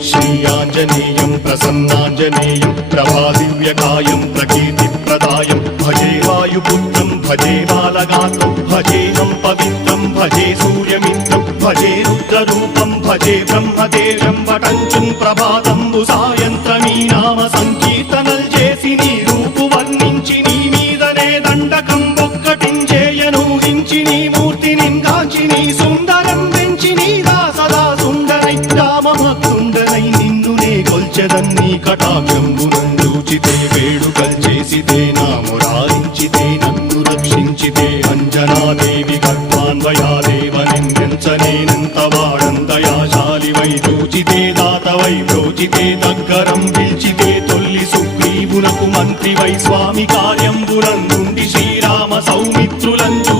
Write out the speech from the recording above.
श्रीयाञ्जनेयं प्रसन्नाञ्जनेयं प्रभादिव्यकायं प्रकीर्तिप्रदायं भजे वायुपुत्रं भजे बालगात्रं भजेहं पवित्रं भजे सूर्यमित्रं भजे रुद्ररूपं भजे ब्रह्मदेव्यं वटञ्चुं ప్రభాతంబు సాయంత్రమీ నామ సంకీర్తనల్ చేసి నీ రూపు వర్ణించి నీ మీదనే దండకం ఒక్కటించేయనూహించి నీ మూర్తిని గాంచి నీ సుందరం పెంచి నీ దాసదా సుందరై రామభక్తుండనై నిన్నునే కొల్చెదన్నీ కటాక్షంబునందూచితే వేడుకల్ చేసితే నా మురారించితే నన్ను రక్షించితే అంజనాదేవి గర్భాన్వయాదేవనెంచనేనంత వాడంతయాశాలివై చూచితే దాతవై ప్రోచితే దగ్గరం పిలిచితే తొల్లి సుగ్రీవునకు మంత్రివై స్వామి కార్యంబులందుండి శ్రీరామ సౌమిత్రులంచూ